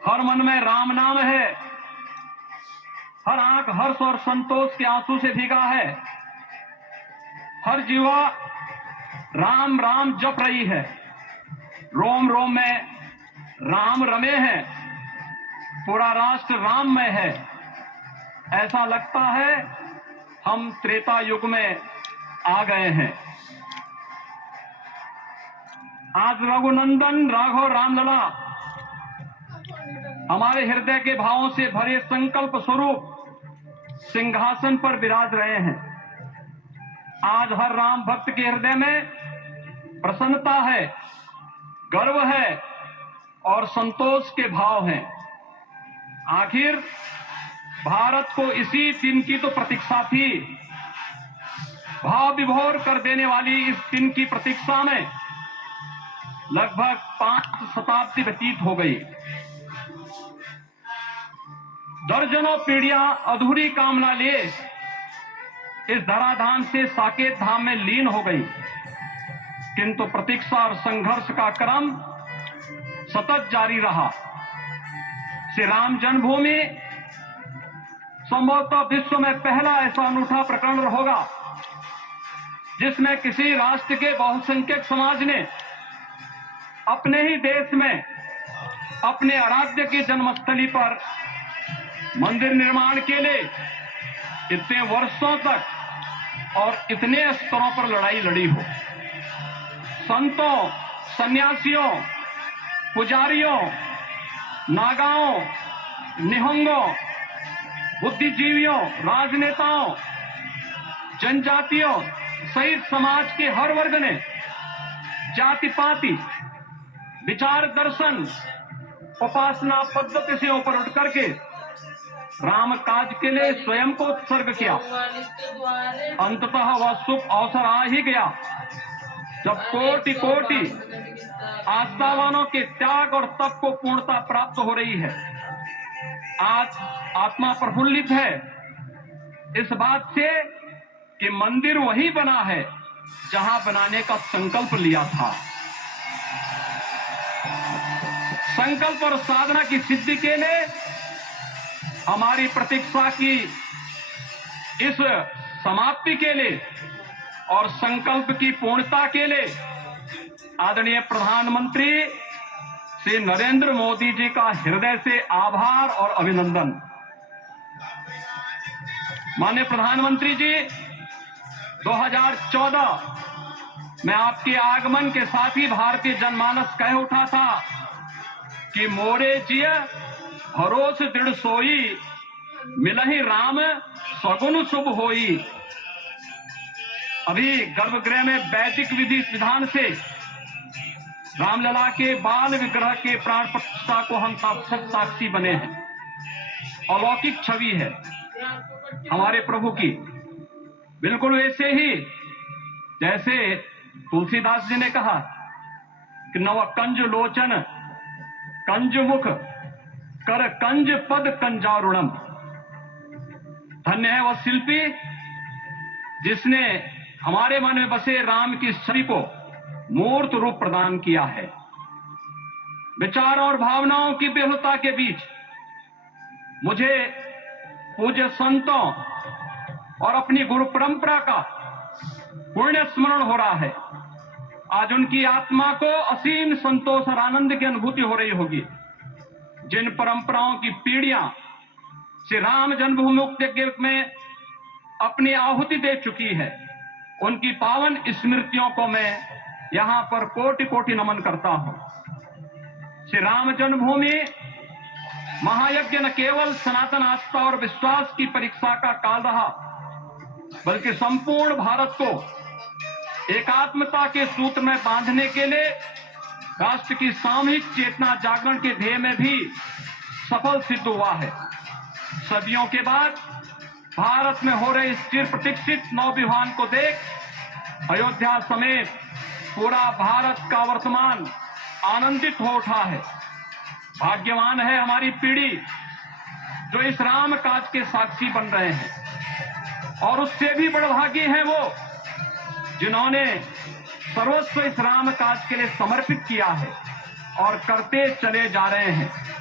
हर मन में राम नाम है, हर आंख हर्ष और संतोष के आंसू से भीगा है, हर जीवा राम राम जप रही है, रोम रोम में राम रमे हैं, पूरा राष्ट्र राममय है। ऐसा लगता है हम त्रेता युग में आ गए हैं। आज रघुनंदन राघव रामलला हमारे हृदय के भावों से भरे संकल्प स्वरूप सिंहासन पर विराज रहे हैं। आज हर राम भक्त के हृदय में प्रसन्नता है, गर्व है और संतोष के भाव हैं। आखिर भारत को इसी दिन की तो प्रतीक्षा थी। भाव विभोर कर देने वाली इस दिन की प्रतीक्षा में लगभग 5 शताब्दी व्यतीत हो गई। दर्जनों पीढ़ियां अधूरी कामना लिए इस धराधाम से साकेत धाम में लीन हो गई, किंतु प्रतीक्षा और संघर्ष का क्रम सतत जारी रहा। श्री राम जन्मभूमि संभवतः विश्व में पहला ऐसा अनूठा प्रकरण होगा जिसमें किसी राष्ट्र के बहुसंख्यक समाज ने अपने ही देश में अपने आराध्य की जन्मस्थली पर मंदिर निर्माण के लिए इतने वर्षों तक और इतने स्तरों पर लड़ाई लड़ी हो। संतों, सन्यासियों, पुजारियों, नागाओं, निहंगों, बुद्धिजीवियों, राजनेताओं, जनजातियों सहित समाज के हर वर्ग ने जाति पाति, विचार दर्शन, उपासना पद्धति से ऊपर उठ करके राम काज के लिए स्वयं को उत्सर्ग किया। अंततः वह शुभ अवसर आ ही गया जब कोटि कोटि आस्थावानों के त्याग और तप को पूर्णता प्राप्त हो रही है। आज आत्मा प्रफुल्लित है इस बात से कि मंदिर वही बना है जहां बनाने का संकल्प लिया था। संकल्प और साधना की सिद्धि के लिए हमारी प्रतीक्षा की इस समाप्ति के लिए और संकल्प की पूर्णता के लिए आदरणीय प्रधानमंत्री श्री नरेंद्र मोदी जी का हृदय से आभार और अभिनंदन। माननीय प्रधानमंत्री जी, 2014 में आपके आगमन के साथ ही भारतीय जनमानस कह उठा था कि मोरे जिय भरोस दृढ़ सोई, मिलहि राम सगुन शुभ होई। अभी गर्भगृह में वैदिक विधि विधान से रामलला के बाल विग्रह के प्राण प्रतिष्ठा को हम साक्षी बने हैं। अलौकिक छवि है हमारे प्रभु की, बिल्कुल वैसे ही जैसे तुलसीदास जी ने कहा कि नव कंज लोचन कंज मुख कर कंज पद कंजारुणम। धन्य है वह शिल्पी जिसने हमारे मन में बसे राम की छवि को मूर्त रूप प्रदान किया है। विचारों और भावनाओं की बेहुता के बीच मुझे पूज्य संतों और अपनी गुरु परंपरा का पुण्य स्मरण हो रहा है। आज उनकी आत्मा को असीम संतोष और आनंद की अनुभूति हो रही होगी। जिन परंपराओं की पीढ़ियां श्री राम जन्मभूमि मुक्ति में अपनी आहुति दे चुकी है, उनकी पावन स्मृतियों को मैं यहां पर कोटि कोटि नमन करता हूं। श्री राम जन्मभूमि महायज्ञ न केवल सनातन आस्था और विश्वास की परीक्षा का काल रहा, बल्कि संपूर्ण भारत को एकात्मता के सूत्र में बांधने के लिए राष्ट्र की सामूहिक चेतना जागरण के ध्येय में भी सफल सिद्ध हुआ है। सदियों के बाद भारत में हो रहे इस चिर प्रतीक्षित नवविवाह को देख अयोध्या समेत पूरा भारत का वर्तमान आनंदित हो उठा है। भाग्यवान है हमारी पीढ़ी जो इस राम काज के साक्षी बन रहे हैं, और उससे भी बड़ा भागी है वो जिन्होंने सर्वस्व इस राम काज के लिए समर्पित किया है और करते चले जा रहे हैं।